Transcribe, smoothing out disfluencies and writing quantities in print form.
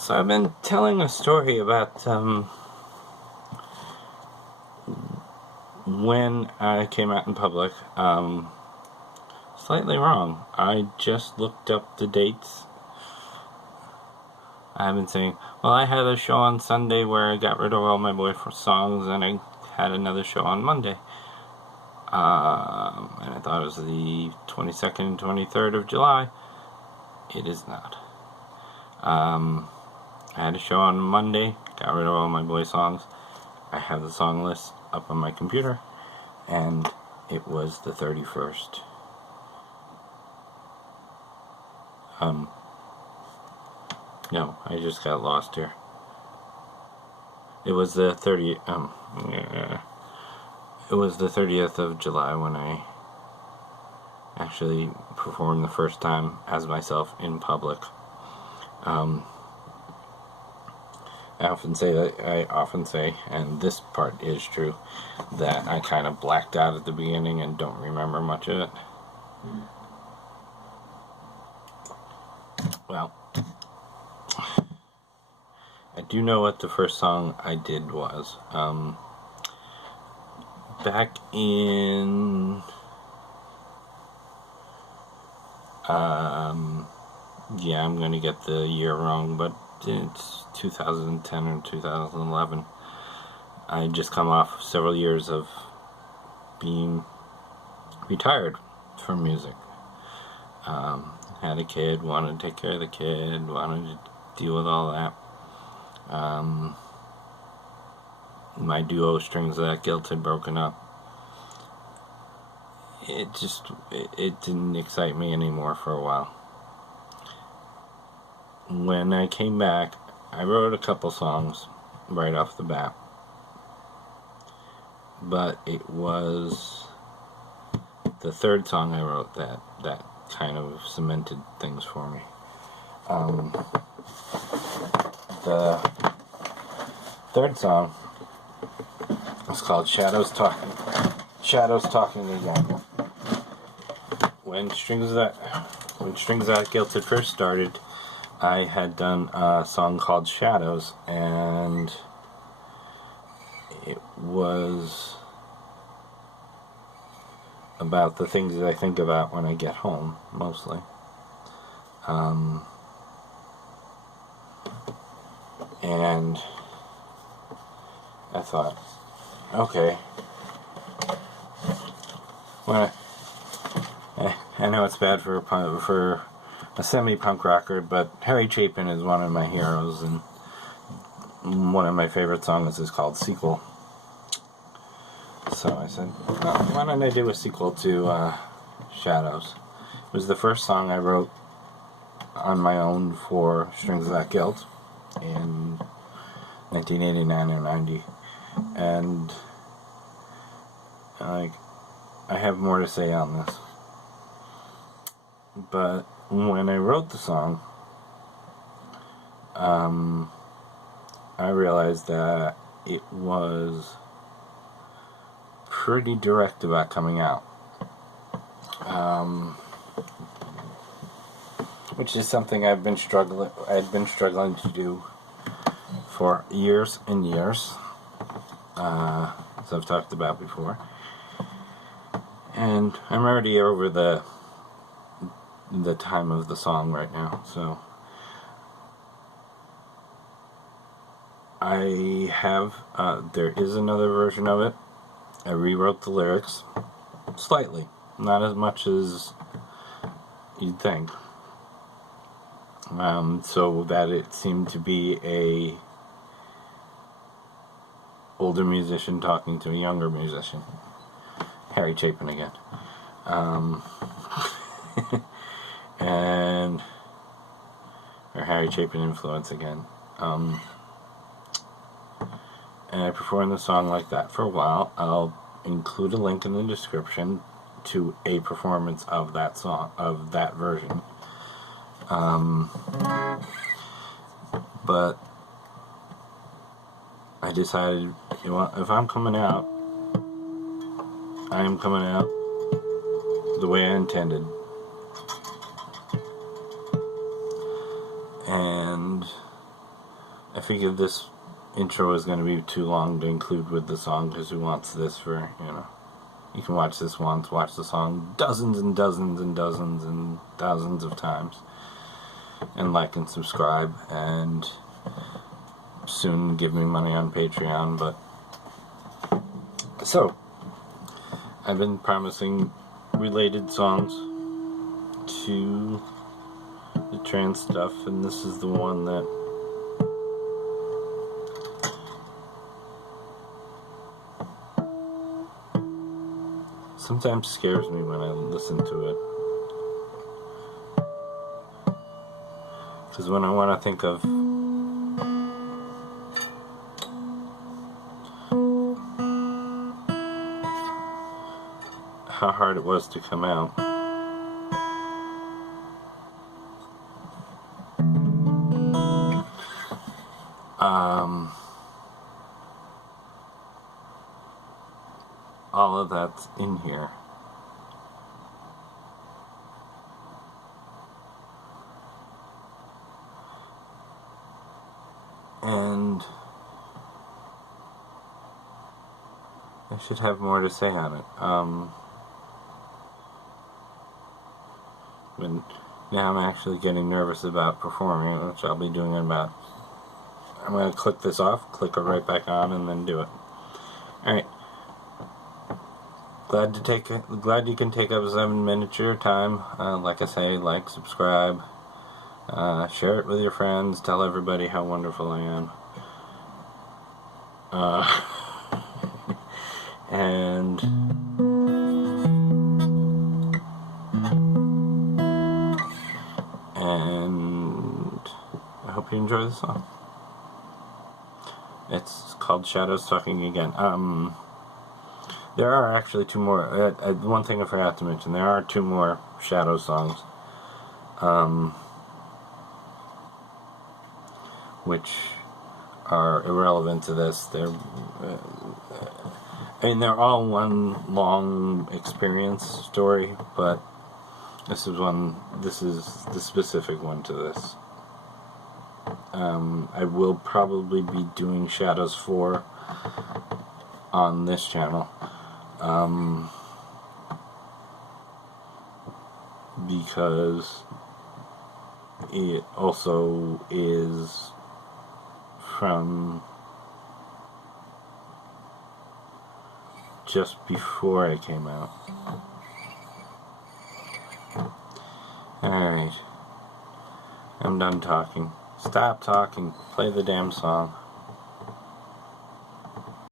So I've been telling a story about when I came out in public. Slightly wrong. I just looked up the dates. I've been saying, well, I had a show on Sunday where I got rid of all my boyfriend songs, and I had another show on Monday. And I thought it was the 22nd and 23rd of July. It is not. I had a show on Monday, got rid of all my boy songs. I have the song list up on my computer, and it was the 31st. No, I just got lost here. It was the 30th, it was the 30th of July when I actually performed the first time as myself in public. I often say, and this part is true, that I kind of blacked out at the beginning and don't remember much of it. Well, I do know what the first song I did was. Back in yeah, I'm gonna get the year wrong, but it's 2010 or 2011. I just come off several years of being retired from music. Had a kid, wanted to take care of the kid, wanted to deal with all that. My duo Strings of That Guilt had broken up. It didn't excite me anymore for a while. When I came back, I wrote a couple songs right off the bat, but it was the third song I wrote that kind of cemented things for me. The third song was called Shadows Talking Again. When Strings of That Guilt had first started, I had done a song called Shadows, and it was about the things that I think about when I get home, mostly. And I thought, okay, well, I know it's bad for a semi-punk rocker, but Harry Chapin is one of my heroes, and one of my favorite songs is called Sequel. So I said, well, why don't I do a sequel to Shadows? It was the first song I wrote on my own for Strings of That Guilt in 1989 or 90, and I have more to say on this. But when I wrote the song, I realized that it was pretty direct about coming out, which is something I'd been struggling to do for years and years, as I've talked about before. And I'm already over the time of the song right now, so I have there is another version of it. I rewrote the lyrics slightly, not as much as you'd think, so that it seemed to be a older musician talking to a younger musician. Harry Chapin again. Or Harry Chapin influence again. And I performed the song like that for a while. I'll include a link in the description to a performance of that song, of that version. But I decided, you know, if I'm coming out, I am coming out the way I intended. And I figured this intro is going to be too long to include with the song, because who wants this for, you can watch this once, watch the song dozens and dozens and dozens and thousands of times, and like and subscribe, and soon give me money on Patreon. But so I've been promising related songs to the trans stuff, and this is the one that sometimes scares me when I listen to it, because when I want to think of how hard it was to come out, all of that's in here. And I should have more to say on it. But now I'm actually getting nervous about performing, which I'll be doing in about... I'm going to click this off, click it right back on, and then do it. Alright. Glad you can take up 7 minutes of your time. Like I say, like, subscribe, share it with your friends, tell everybody how wonderful I am. And I hope you enjoy the song. It's called Shadows Talking Again. There are actually 2 more. One thing I forgot to mention, there are 2 more Shadow songs, which are irrelevant to this. They're all one long experience story, but this is the specific one to this. I will probably be doing Shadows 4 on this channel, because it also is from just before I came out. Alright, I'm done talking. Stop talking. Play the damn song.